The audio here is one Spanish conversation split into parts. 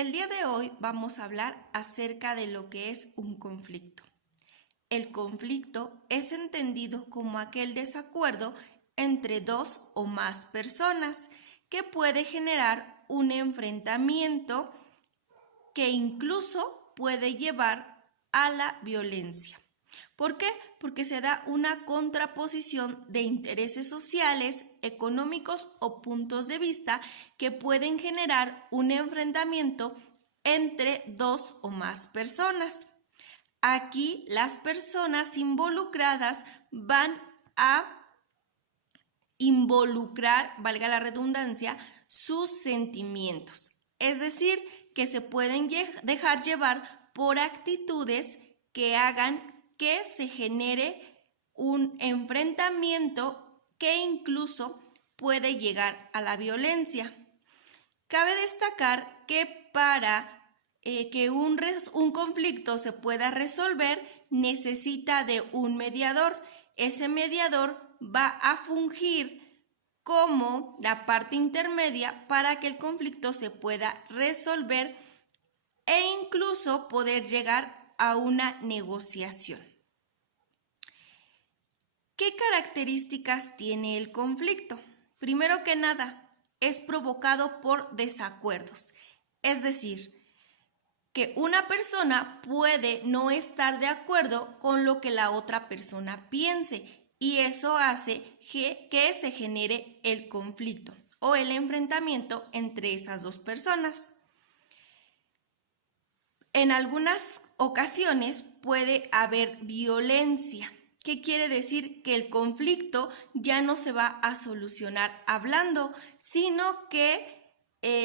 El día de hoy vamos a hablar acerca de lo que es un conflicto. El conflicto es entendido como aquel desacuerdo entre dos o más personas que puede generar un enfrentamiento que incluso puede llevar a la violencia. ¿Por qué? Porque se da una contraposición de intereses sociales, económicos o puntos de vista que pueden generar un enfrentamiento entre dos o más personas. Aquí las personas involucradas van a involucrar, valga la redundancia, sus sentimientos. Es decir, que se pueden dejar llevar por actitudes que hagan que se genere un enfrentamiento que incluso puede llegar a la violencia. Cabe destacar que para que un conflicto se pueda resolver, necesita de un mediador. Ese mediador va a fungir como la parte intermedia para que el conflicto se pueda resolver e incluso poder llegar a una negociación. ¿Qué características tiene el conflicto? Primero que nada, es provocado por desacuerdos, es decir, que una persona puede no estar de acuerdo con lo que la otra persona piense y eso hace que se genere el conflicto o el enfrentamiento entre esas dos personas. En algunas ocasiones puede haber violencia. ¿Qué quiere decir? Que el conflicto ya no se va a solucionar hablando, sino que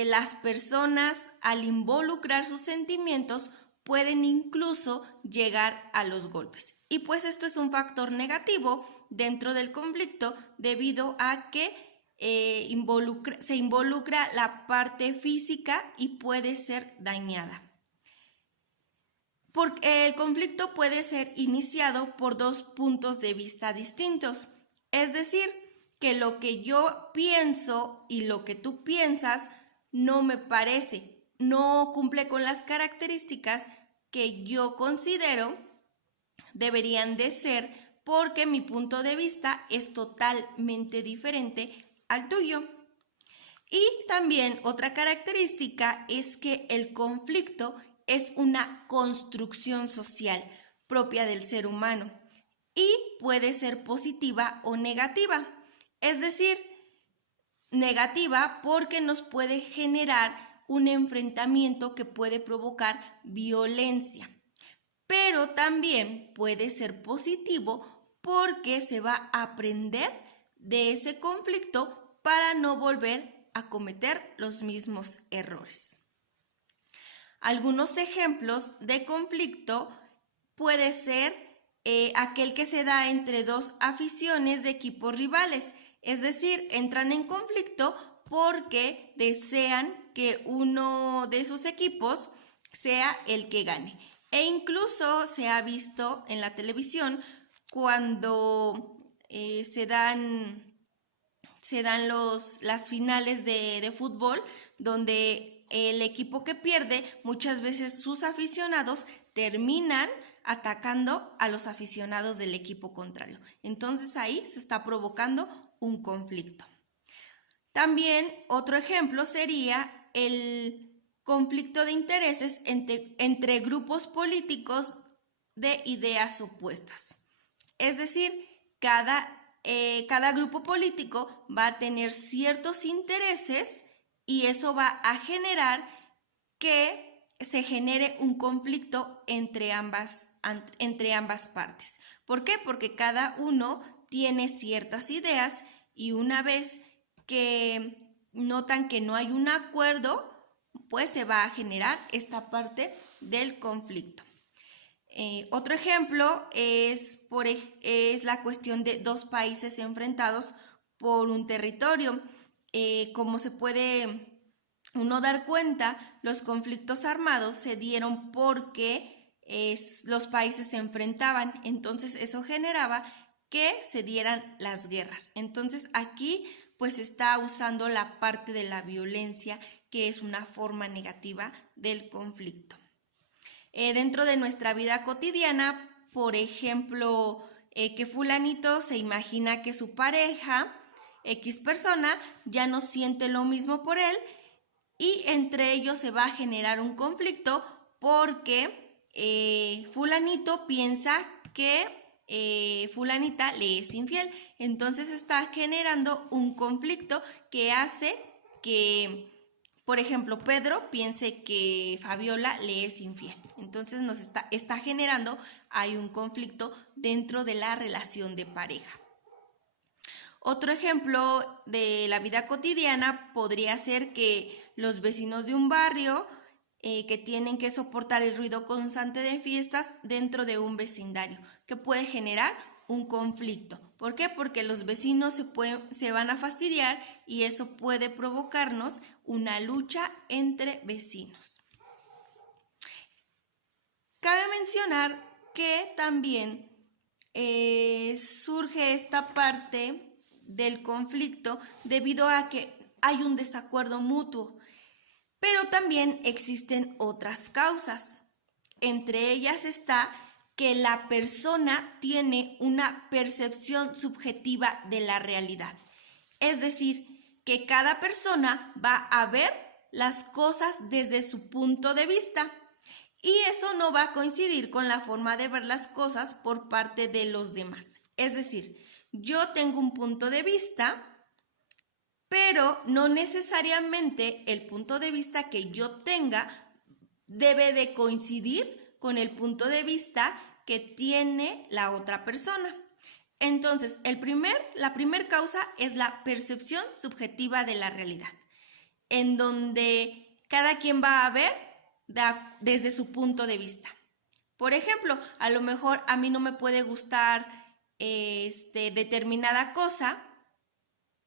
las personas, al involucrar sus sentimientos, pueden incluso llegar a los golpes. Y pues esto es un factor negativo dentro del conflicto debido a que se involucra la parte física y puede ser dañada. Porque el conflicto puede ser iniciado por dos puntos de vista distintos. Es decir, que lo que yo pienso y lo que tú piensas no me parece, no cumple con las características que yo considero deberían de ser porque mi punto de vista es totalmente diferente al tuyo. Y también otra característica es que el conflicto es una construcción social propia del ser humano y puede ser positiva o negativa. Es decir, negativa porque nos puede generar un enfrentamiento que puede provocar violencia, pero también puede ser positivo porque se va a aprender de ese conflicto para no volver a cometer los mismos errores. Algunos ejemplos de conflicto puede ser aquel que se da entre dos aficiones de equipos rivales, es decir, entran en conflicto porque desean que uno de sus equipos sea el que gane. E incluso se ha visto en la televisión cuando se dan las finales de fútbol, donde el equipo que pierde, muchas veces sus aficionados terminan atacando a los aficionados del equipo contrario. Entonces ahí se está provocando un conflicto. También otro ejemplo sería el conflicto de intereses entre grupos políticos de ideas opuestas. Es decir, cada grupo político va a tener ciertos intereses y eso va a generar que se genere un conflicto entre ambas partes. ¿Por qué? Porque cada uno tiene ciertas ideas y una vez que notan que no hay un acuerdo, pues se va a generar esta parte del conflicto. Otro ejemplo es la cuestión de dos países enfrentados por un territorio. Como se puede uno dar cuenta, los conflictos armados se dieron porque los países se enfrentaban, entonces eso generaba que se dieran las guerras. Entonces aquí pues está usando la parte de la violencia que es una forma negativa del conflicto. Dentro de nuestra vida cotidiana, por ejemplo, que fulanito se imagina que su pareja, X persona, ya no siente lo mismo por él y entre ellos se va a generar un conflicto porque fulanito piensa que fulanita le es infiel. Entonces está generando un conflicto que hace que, por ejemplo, Pedro piense que Fabiola le es infiel. Entonces nos está generando, hay un conflicto dentro de la relación de pareja. Otro ejemplo de la vida cotidiana podría ser que los vecinos de un barrio que tienen que soportar el ruido constante de fiestas dentro de un vecindario, que puede generar un conflicto. ¿Por qué? Porque los vecinos se van a fastidiar y eso puede provocarnos una lucha entre vecinos. Cabe mencionar que también surge esta parte del conflicto debido a que hay un desacuerdo mutuo, pero también existen otras causas. Entre ellas está que la persona tiene una percepción subjetiva de la realidad. Es decir, que cada persona va a ver las cosas desde su punto de vista y eso no va a coincidir con la forma de ver las cosas por parte de los demás. Es decir, yo tengo un punto de vista, pero no necesariamente el punto de vista que yo tenga debe de coincidir con el punto de vista que tiene la otra persona. Entonces, la primera causa es la percepción subjetiva de la realidad, en donde cada quien va a ver desde su punto de vista. Por ejemplo, a lo mejor a mí no me puede gustar determinada cosa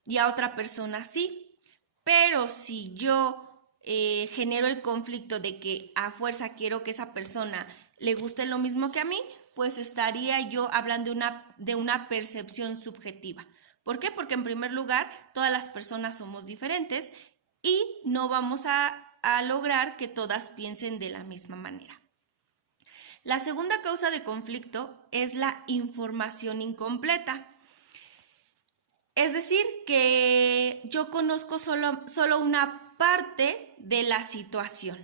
y a otra persona sí, pero si yo genero el conflicto de que a fuerza quiero que esa persona le guste lo mismo que a mí, pues estaría yo hablando de una percepción subjetiva. ¿Por qué? Porque en primer lugar todas las personas somos diferentes y no vamos a lograr que todas piensen de la misma manera. La segunda causa de conflicto es la información incompleta. Es decir, que yo conozco solo una parte de la situación.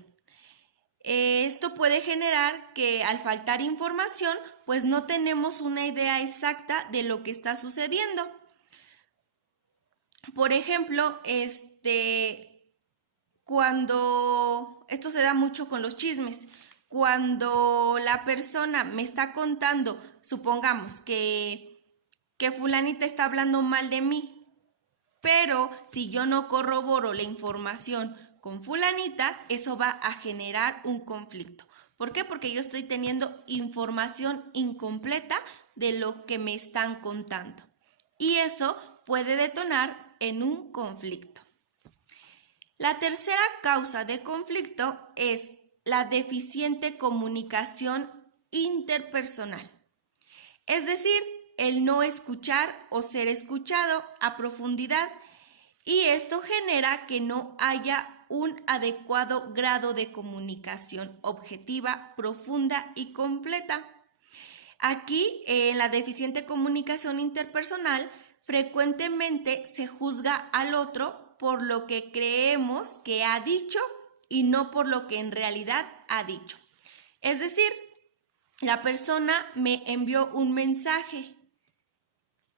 Esto puede generar que al faltar información, pues no tenemos una idea exacta de lo que está sucediendo. Por ejemplo, cuando esto se da mucho con los chismes, cuando la persona me está contando, supongamos que fulanita está hablando mal de mí, pero si yo no corroboro la información con fulanita, eso va a generar un conflicto. ¿Por qué? Porque yo estoy teniendo información incompleta de lo que me están contando. Y eso puede detonar en un conflicto. La tercera causa de conflicto es la deficiente comunicación interpersonal. Es decir, el no escuchar o ser escuchado a profundidad, y esto genera que no haya un adecuado grado de comunicación objetiva, profunda y completa. Aquí, en la deficiente comunicación interpersonal, frecuentemente se juzga al otro por lo que creemos que ha dicho y no por lo que en realidad ha dicho. Es decir, la persona me envió un mensaje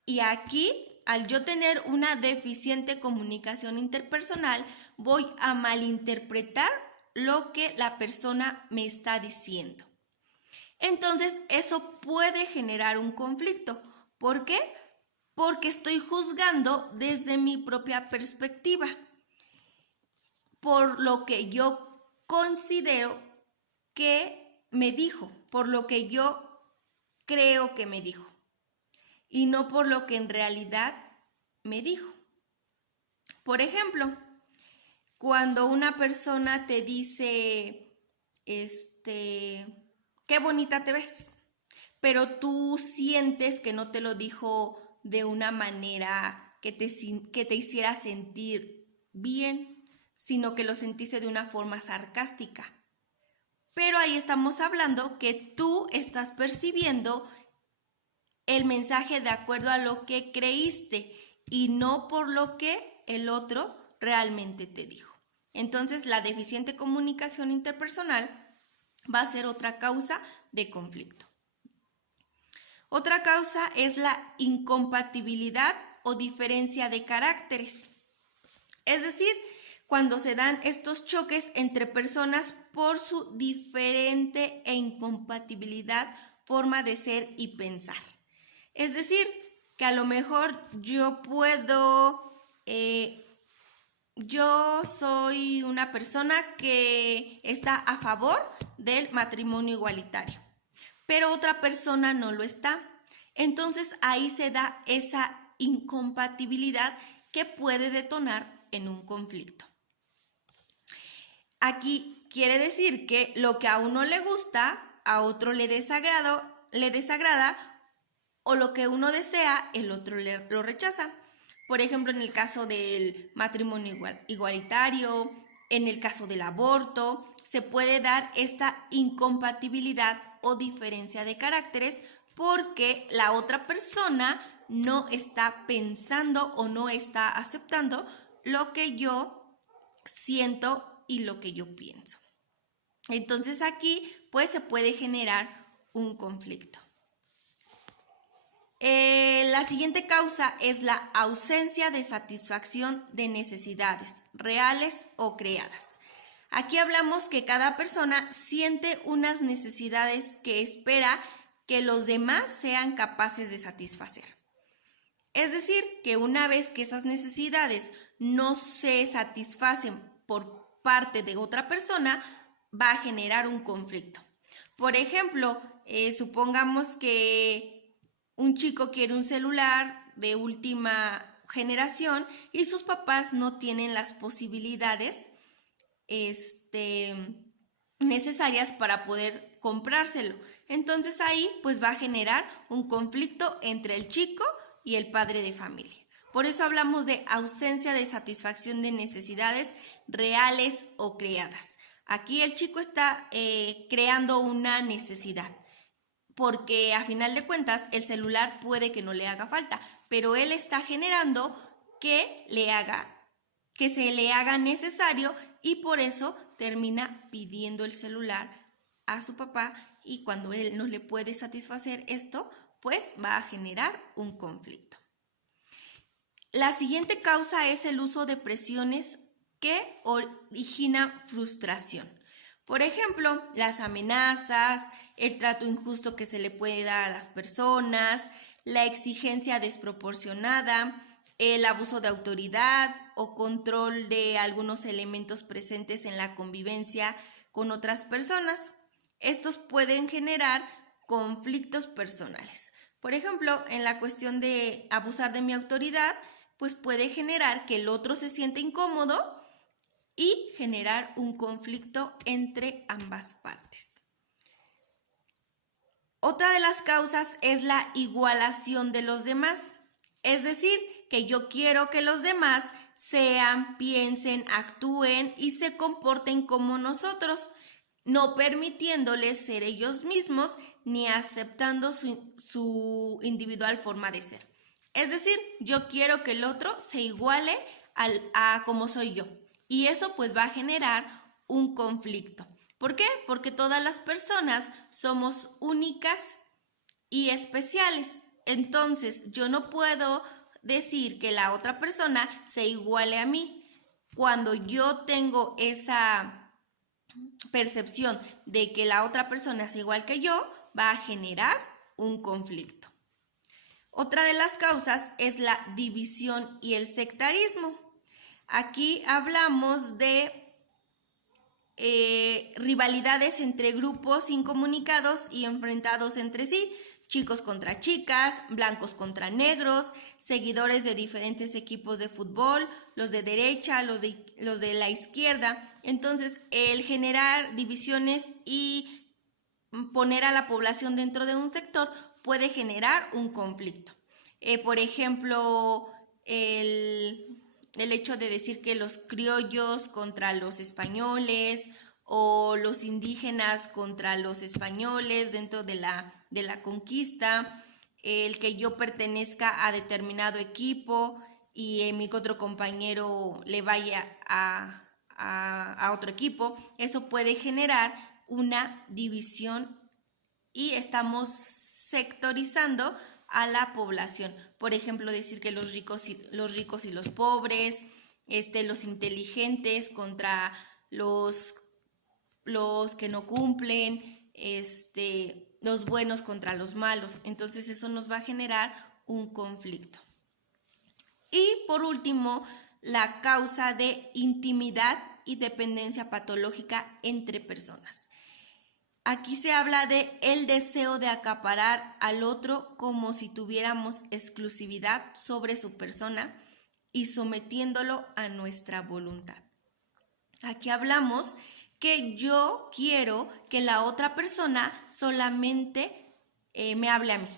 y aquí, al yo tener una deficiente comunicación interpersonal, voy a malinterpretar lo que la persona me está diciendo. Entonces, eso puede generar un conflicto. ¿Por qué? Porque estoy juzgando desde mi propia perspectiva, por lo que yo considero que me dijo, por lo que yo creo que me dijo, y no por lo que en realidad me dijo. Por ejemplo, cuando una persona te dice, qué bonita te ves, pero tú sientes que no te lo dijo de una manera que te hiciera sentir bien, sino que lo sentiste de una forma sarcástica. Pero ahí estamos hablando que tú estás percibiendo el mensaje de acuerdo a lo que creíste y no por lo que el otro realmente te dijo. Entonces, la deficiente comunicación interpersonal va a ser otra causa de conflicto. Otra causa es la incompatibilidad o diferencia de caracteres. Es decir, cuando se dan estos choques entre personas por su diferente e incompatibilidad forma de ser y pensar. Es decir, que a lo mejor yo soy una persona que está a favor del matrimonio igualitario, pero otra persona no lo está. Entonces ahí se da esa incompatibilidad que puede detonar en un conflicto. Aquí quiere decir que lo que a uno le gusta, a otro le desagrada, o lo que uno desea, el otro lo rechaza. Por ejemplo, en el caso del matrimonio igualitario, en el caso del aborto, se puede dar esta incompatibilidad o diferencia de caracteres porque la otra persona no está pensando o no está aceptando lo que yo siento y lo que yo pienso. Entonces aquí pues se puede generar un conflicto. La siguiente causa es la ausencia de satisfacción de necesidades reales o creadas. Aquí hablamos que cada persona siente unas necesidades que espera que los demás sean capaces de satisfacer. Es decir, que una vez que esas necesidades no se satisfacen por parte de otra persona, va a generar un conflicto. Por ejemplo, supongamos que un chico quiere un celular de última generación y sus papás no tienen las posibilidades necesarias para poder comprárselo. Entonces ahí pues va a generar un conflicto entre el chico y el padre de familia. Por eso hablamos de ausencia de satisfacción de necesidades reales o creadas. Aquí el chico está creando una necesidad, porque a final de cuentas el celular puede que no le haga falta, pero él está generando que se le haga necesario y por eso termina pidiendo el celular a su papá y cuando él no le puede satisfacer esto, pues va a generar un conflicto. La siguiente causa es el uso de presiones que originan frustración. Por ejemplo, las amenazas, el trato injusto que se le puede dar a las personas, la exigencia desproporcionada, el abuso de autoridad o control de algunos elementos presentes en la convivencia con otras personas. Estos pueden generar conflictos personales. Por ejemplo, en la cuestión de abusar de mi autoridad, pues puede generar que el otro se sienta incómodo y generar un conflicto entre ambas partes. Otra de las causas es la igualación de los demás, es decir, que yo quiero que los demás sean, piensen, actúen y se comporten como nosotros, no permitiéndoles ser ellos mismos ni aceptando su individual forma de ser. Es decir, yo quiero que el otro se iguale a como soy yo. Y eso pues va a generar un conflicto. ¿Por qué? Porque todas las personas somos únicas y especiales. Entonces yo no puedo decir que la otra persona se iguale a mí. Cuando yo tengo esa percepción de que la otra persona es igual que yo, va a generar un conflicto. Otra de las causas es la división y el sectarismo. Aquí hablamos de rivalidades entre grupos incomunicados y enfrentados entre sí, chicos contra chicas, blancos contra negros, seguidores de diferentes equipos de fútbol, los de derecha, los de la izquierda. Entonces, el generar divisiones y poner a la población dentro de un sector puede generar un conflicto. Por ejemplo, el hecho de decir que los criollos contra los españoles o los indígenas contra los españoles dentro de la conquista, el que yo pertenezca a determinado equipo y mi otro compañero le vaya a otro equipo, eso puede generar una división y estamos sectorizando a la población. Por ejemplo, decir que los ricos y los pobres, los inteligentes contra los que no cumplen, los buenos contra los malos. Entonces eso nos va a generar un conflicto. Y por último, la causa de intimidad y dependencia patológica entre personas. Aquí se habla de el deseo de acaparar al otro como si tuviéramos exclusividad sobre su persona y sometiéndolo a nuestra voluntad. Aquí hablamos que yo quiero que la otra persona solamente me hable a mí.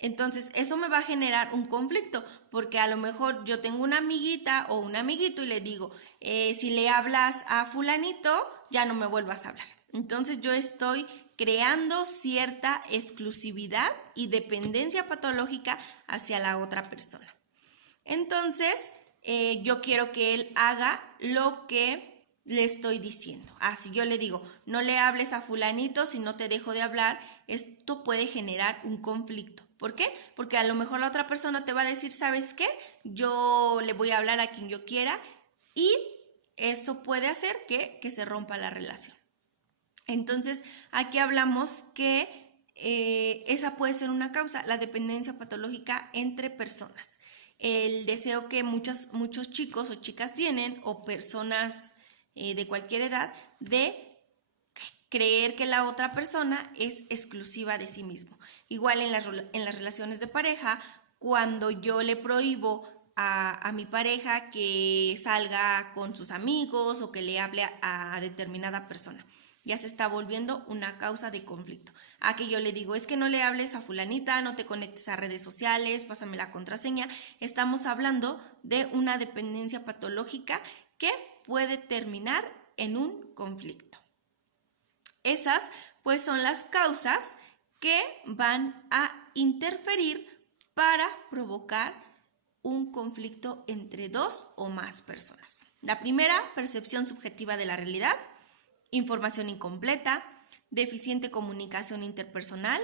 Entonces, eso me va a generar un conflicto, porque a lo mejor yo tengo una amiguita o un amiguito y le digo, si le hablas a fulanito, ya no me vuelvas a hablar. Entonces, yo estoy creando cierta exclusividad y dependencia patológica hacia la otra persona. Entonces, yo quiero que él haga lo que le estoy diciendo. Si yo le digo, no le hables a fulanito si no te dejo de hablar, esto puede generar un conflicto. ¿Por qué? Porque a lo mejor la otra persona te va a decir, ¿sabes qué? Yo le voy a hablar a quien yo quiera y eso puede hacer que se rompa la relación. Entonces, aquí hablamos que esa puede ser una causa, la dependencia patológica entre personas. El deseo que muchos chicos o chicas tienen, o personas de cualquier edad, de creer que la otra persona es exclusiva de sí mismo. Igual en las relaciones de pareja, cuando yo le prohíbo a mi pareja que salga con sus amigos o que le hable a determinada persona, ya se está volviendo una causa de conflicto. Que yo le digo, es que no le hables a fulanita, no te conectes a redes sociales, pásame la contraseña. Estamos hablando de una dependencia patológica que puede terminar en un conflicto. Esas pues son las causas que van a interferir para provocar un conflicto entre dos o más personas. La primera, percepción subjetiva de la realidad, información incompleta, deficiente comunicación interpersonal,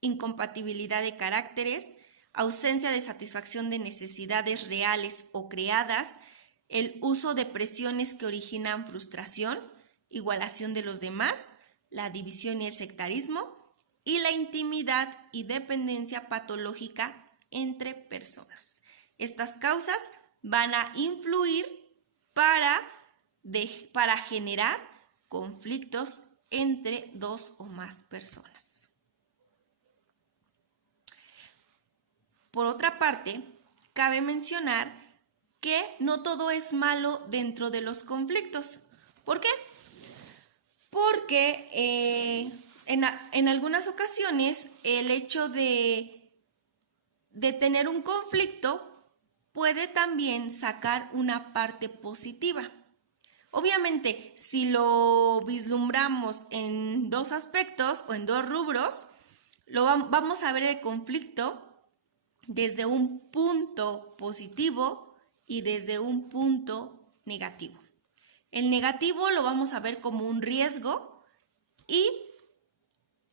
incompatibilidad de caracteres, ausencia de satisfacción de necesidades reales o creadas, el uso de presiones que originan frustración, igualación de los demás, la división y el sectarismo, y la intimidad y dependencia patológica entre personas. Estas causas van a influir para generar conflictos entre dos o más personas. Por otra parte, cabe mencionar que no todo es malo dentro de los conflictos. ¿Por qué? Porque en algunas ocasiones el hecho de tener un conflicto puede también sacar una parte positiva. Obviamente, si lo vislumbramos en dos aspectos o en dos rubros, vamos a ver el conflicto desde un punto positivo y desde un punto negativo. El negativo lo vamos a ver como un riesgo y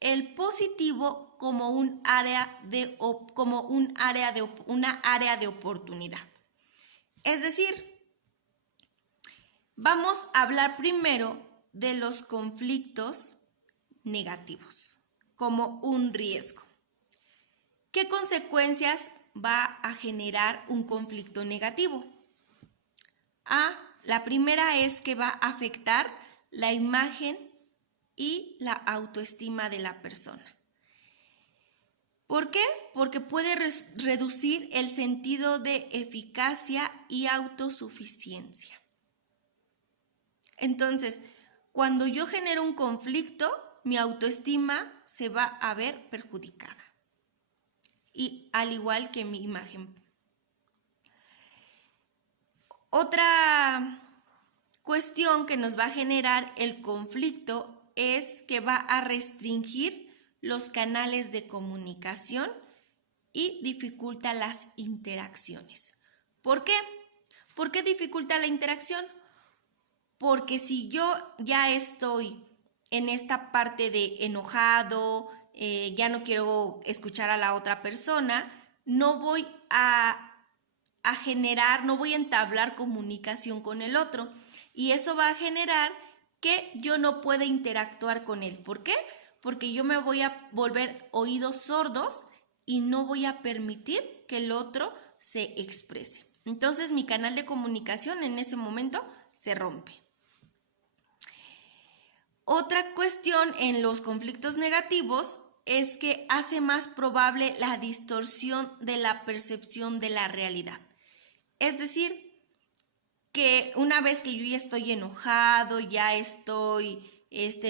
el positivo como una área de oportunidad. Es decir, vamos a hablar primero de los conflictos negativos como un riesgo. ¿Qué consecuencias va a generar un conflicto negativo? La primera es que va a afectar la imagen y la autoestima de la persona. ¿Por qué? Porque puede reducir el sentido de eficacia y autosuficiencia. Entonces, cuando yo genero un conflicto, mi autoestima se va a ver perjudicada. Y al igual que mi imagen. Otra cuestión que nos va a generar el conflicto es que va a restringir los canales de comunicación y dificulta las interacciones. ¿Por qué? ¿Por qué dificulta la interacción? Porque si yo ya estoy en esta parte de enojado, ya no quiero escuchar a la otra persona, no voy a generar, no voy a entablar comunicación con el otro. Y eso va a generar que yo no pueda interactuar con él. ¿Por qué? Porque yo me voy a volver oídos sordos y no voy a permitir que el otro se exprese. Entonces mi canal de comunicación en ese momento se rompe. Otra cuestión en los conflictos negativos es que hace más probable la distorsión de la percepción de la realidad. Es decir, que una vez que yo ya estoy enojado, ya estoy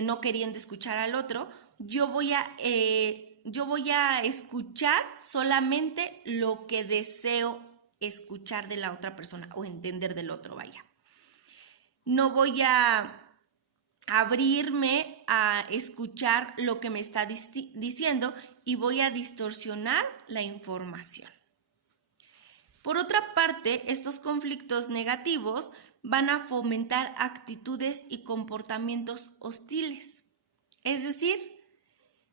no queriendo escuchar al otro, yo voy a escuchar solamente lo que deseo escuchar de la otra persona o entender del otro, vaya. No voy a abrirme a escuchar lo que me está diciendo y voy a distorsionar la información. Por otra parte, estos conflictos negativos van a fomentar actitudes y comportamientos hostiles. Es decir,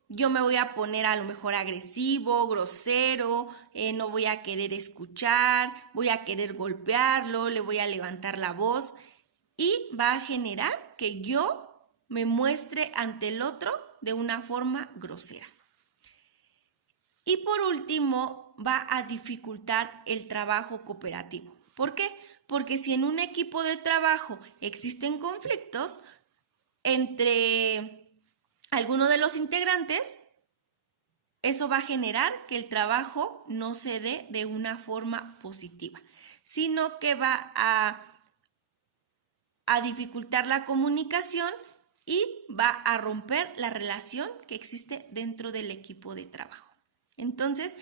yo me voy a poner a lo mejor agresivo, grosero, no voy a querer escuchar, voy a querer golpearlo, le voy a levantar la voz y va a generar que yo me muestre ante el otro de una forma grosera. Y por último, va a dificultar el trabajo cooperativo. ¿Por qué? Porque si en un equipo de trabajo existen conflictos entre alguno de los integrantes, eso va a generar que el trabajo no se dé de una forma positiva, sino que va a dificultar la comunicación y va a romper la relación que existe dentro del equipo de trabajo. Entonces,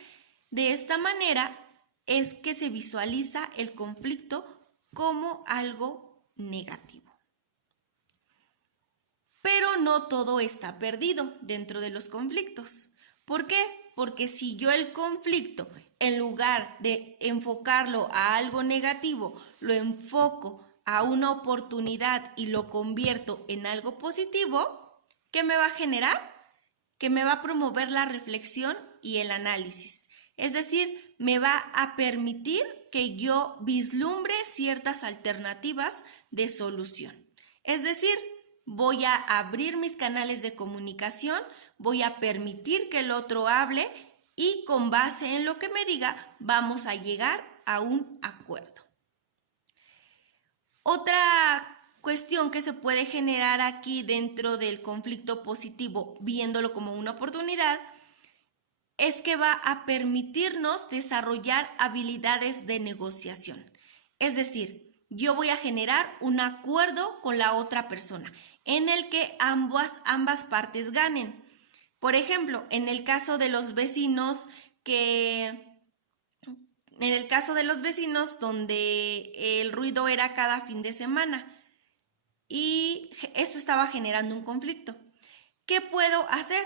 de esta manera es que se visualiza el conflicto como algo negativo. Pero no todo está perdido dentro de los conflictos. ¿Por qué? Porque si yo el conflicto, en lugar de enfocarlo a algo negativo, lo enfoco a una oportunidad y lo convierto en algo positivo, ¿qué me va a generar? Que me va a promover la reflexión y el análisis. Es decir, me va a permitir que yo vislumbre ciertas alternativas de solución. Es decir, voy a abrir mis canales de comunicación, voy a permitir que el otro hable y con base en lo que me diga vamos a llegar a un acuerdo. Otra cuestión que se puede generar aquí dentro del conflicto positivo, viéndolo como una oportunidad, es que va a permitirnos desarrollar habilidades de negociación. Es decir, yo voy a generar un acuerdo con la otra persona en el que ambas partes ganen. Por ejemplo, en el caso de los vecinos donde el ruido era cada fin de semana y eso estaba generando un conflicto. ¿Qué puedo hacer?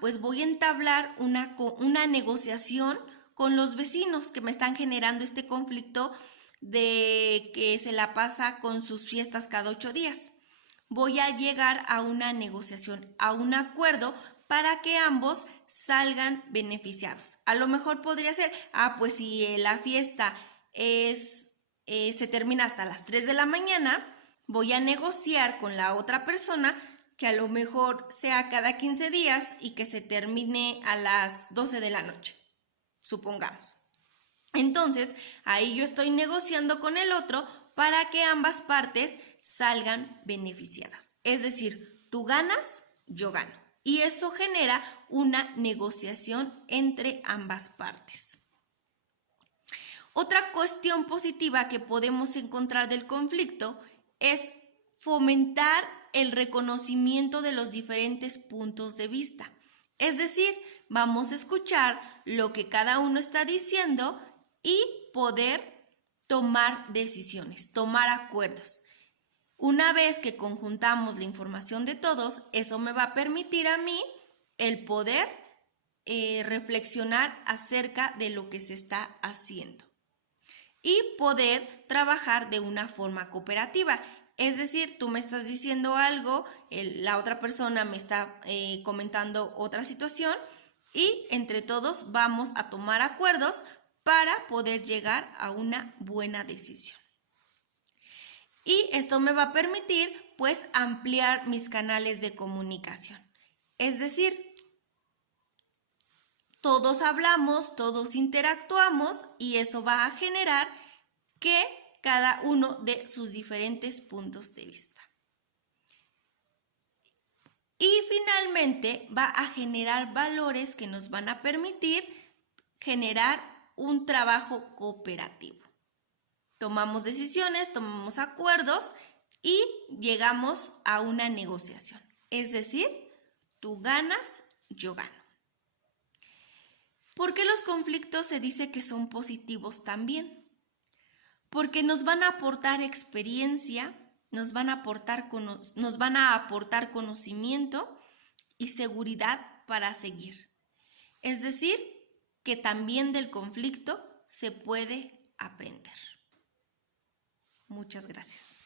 Pues voy a entablar una negociación con los vecinos que me están generando este conflicto de que se la pasa con sus fiestas cada 8 días. Voy a llegar a una negociación, a un acuerdo para que ambos salgan beneficiados. A lo mejor podría ser, pues si la fiesta se termina hasta las 3 de la mañana, voy a negociar con la otra persona que a lo mejor sea cada 15 días y que se termine a las 12 de la noche, supongamos. Entonces, ahí yo estoy negociando con el otro para que ambas partes salgan beneficiadas. Es decir, tú ganas, yo gano. Y eso genera una negociación entre ambas partes. Otra cuestión positiva que podemos encontrar del conflicto es fomentar el reconocimiento de los diferentes puntos de vista. Es decir, vamos a escuchar lo que cada uno está diciendo y poder tomar decisiones, tomar acuerdos. Una vez que conjuntamos la información de todos, eso me va a permitir a mí el poder reflexionar acerca de lo que se está haciendo y poder trabajar de una forma cooperativa. Es decir, tú me estás diciendo algo, la otra persona me está comentando otra situación y entre todos vamos a tomar acuerdos para poder llegar a una buena decisión. Y esto me va a permitir, pues, ampliar mis canales de comunicación. Es decir, todos hablamos, todos interactuamos y eso va a generar que cada uno dé sus diferentes puntos de vista. Y finalmente va a generar valores que nos van a permitir generar un trabajo cooperativo. Tomamos decisiones, tomamos acuerdos y llegamos a una negociación. Es decir, tú ganas, yo gano. ¿Por qué los conflictos se dice que son positivos también? Porque nos van a aportar experiencia, nos van a aportar conocimiento y seguridad para seguir. Es decir, que también del conflicto se puede aprender. Muchas gracias.